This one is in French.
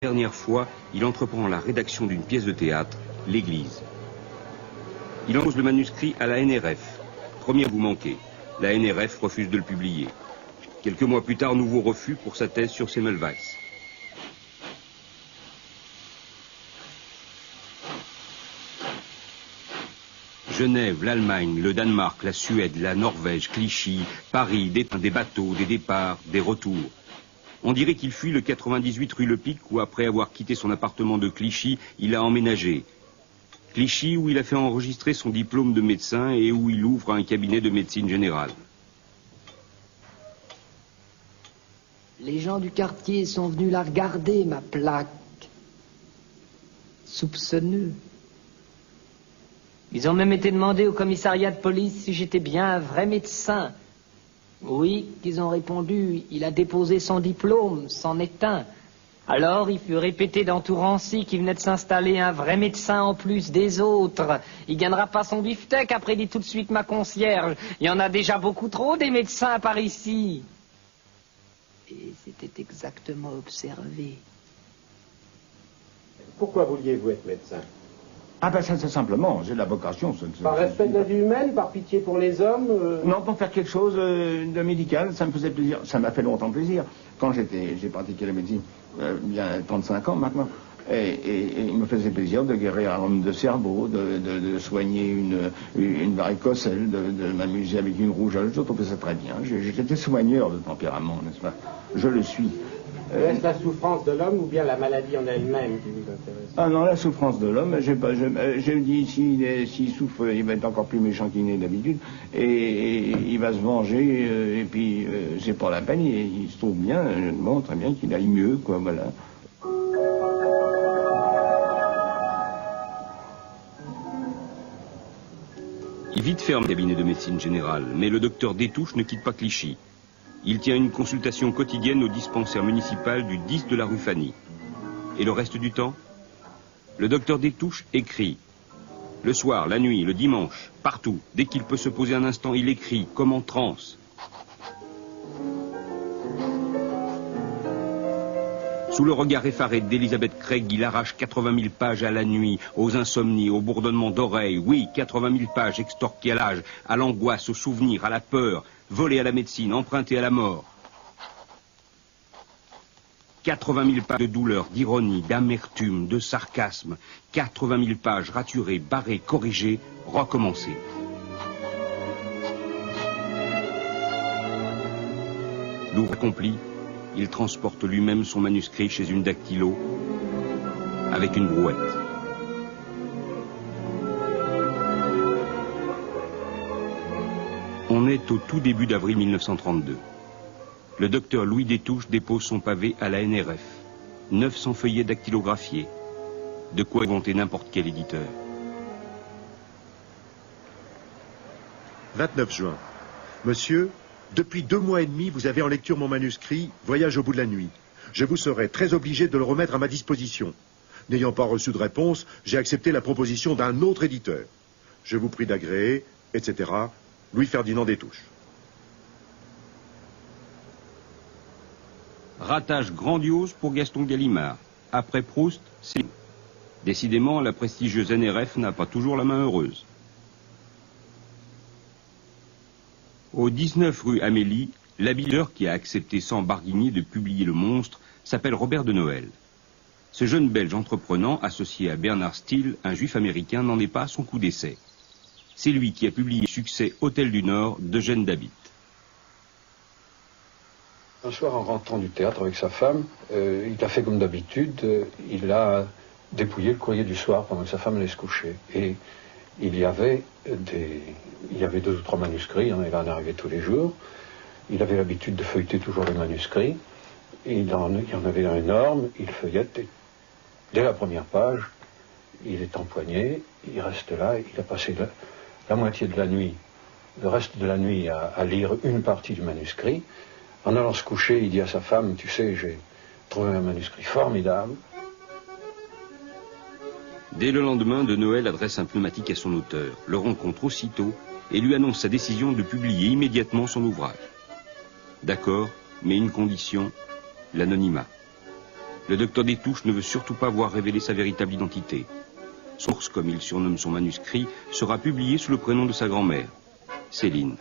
Dernière fois, il entreprend la rédaction d'une pièce de théâtre, L'Église. Il envoie le manuscrit à la NRF. Premier vous manquez. La NRF refuse de le publier. Quelques mois plus tard, nouveau refus pour sa thèse sur Semmelweis. Genève, l'Allemagne, le Danemark, la Suède, la Norvège, Clichy, Paris, des bateaux, des départs, des retours. On dirait qu'il fuit le 98 rue Le Pic où, après avoir quitté son appartement de Clichy, il a emménagé. Clichy où il a fait enregistrer son diplôme de médecin et où il ouvre un cabinet de médecine générale. Les gens du quartier sont venus la regarder, ma plaque. Soupçonneux. Ils ont même été demandés au commissariat de police si j'étais bien un vrai médecin. Oui, qu'ils ont répondu, il a déposé son diplôme, c'en est un. Alors, il fut répété dans tout Rancy qu'il venait de s'installer un vrai médecin en plus des autres. Il gagnera pas son beefsteak, après dit tout de suite ma concierge. Il y en a déjà beaucoup trop des médecins par ici. Et c'était exactement observé. Pourquoi vouliez-vous être médecin? Ah ben ça, c'est simplement, j'ai la vocation. Par respect de la vie humaine, par pitié pour les hommes Non, pour faire quelque chose de médical, ça me faisait plaisir. Ça m'a fait longtemps plaisir. Quand j'ai pratiqué la médecine, il y a 35 ans maintenant, et il me faisait plaisir de guérir un homme de cerveau, de soigner une varicocèle, de m'amuser avec une rougeole. Je trouvais ça très bien. J'étais soigneur de tempérament, n'est-ce pas? Je le suis. Est-ce la souffrance de l'homme ou bien la maladie en elle-même qui vous intéresse? Ah non, la souffrance de l'homme, je dis, s'il souffre, il va être encore plus méchant qu'il n'est d'habitude, et il va se venger, et puis c'est pas la peine, il se trouve bien, bon, très bien qu'il aille mieux, quoi, voilà. Il vite ferme le cabinet de médecine générale, mais le docteur Détouche ne quitte pas Clichy. Il tient une consultation quotidienne au dispensaire municipal du 10 de la rue Fanny. Et le reste du temps, le docteur Détouche écrit. Le soir, la nuit, le dimanche, partout, dès qu'il peut se poser un instant, il écrit, comme en transe. Sous le regard effaré d'Elizabeth Craig, il arrache 80 000 pages à la nuit, aux insomnies, au bourdonnement d'oreilles. Oui, 80 000 pages extorquées à l'âge, à l'angoisse, au souvenir, à la peur, volées à la médecine, empruntées à la mort. 80 000 pages de douleur, d'ironie, d'amertume, de sarcasme. 80 000 pages raturées, barrées, corrigées, recommencées. L'ouvre accompli, il transporte lui-même son manuscrit chez une dactylo avec une brouette. On est au tout début d'avril 1932. Le docteur Louis Détouche dépose son pavé à la NRF. 900 feuillets dactylographiés. De quoi inventer n'importe quel éditeur. 29 juin. Monsieur, depuis 2 mois et demi, vous avez en lecture mon manuscrit « Voyage au bout de la nuit ». Je vous serai très obligé de le remettre à ma disposition. N'ayant pas reçu de réponse, j'ai accepté la proposition d'un autre éditeur. Je vous prie d'agréer, etc. Louis-Ferdinand Détouche. Ratage grandiose pour Gaston Gallimard. Après Proust, c'est... Décidément, la prestigieuse NRF n'a pas toujours la main heureuse. Au 19 rue Amélie, l'habileur qui a accepté sans barguigner de publier Le Monstre s'appelle Robert de Noël. Ce jeune Belge entreprenant, associé à Bernard Steele, un juif américain, n'en est pas à son coup d'essai. C'est lui qui a publié le succès Hôtel du Nord d'Eugène Dabitte. Un soir, en rentrant du théâtre avec sa femme, il a fait comme d'habitude, il a dépouillé le courrier du soir pendant que sa femme allait se coucher. Et il y avait 2 ou 3 manuscrits, hein, il en arrivait tous les jours. Il avait l'habitude de feuilleter toujours les manuscrits. Il y en avait un énorme, il feuillette. Et dès la première page, il est empoigné, il reste là, il a passé la moitié de la nuit, le reste de la nuit à lire une partie du manuscrit. En allant se coucher, il dit à sa femme, tu sais, j'ai trouvé un manuscrit formidable. Dès le lendemain, de Noël adresse un pneumatique à son auteur, le rencontre aussitôt et lui annonce sa décision de publier immédiatement son ouvrage. D'accord, mais une condition, l'anonymat. Le docteur Détouche ne veut surtout pas voir révéler sa véritable identité. Source, comme il surnomme son manuscrit, sera publié sous le prénom de sa grand-mère, Céline.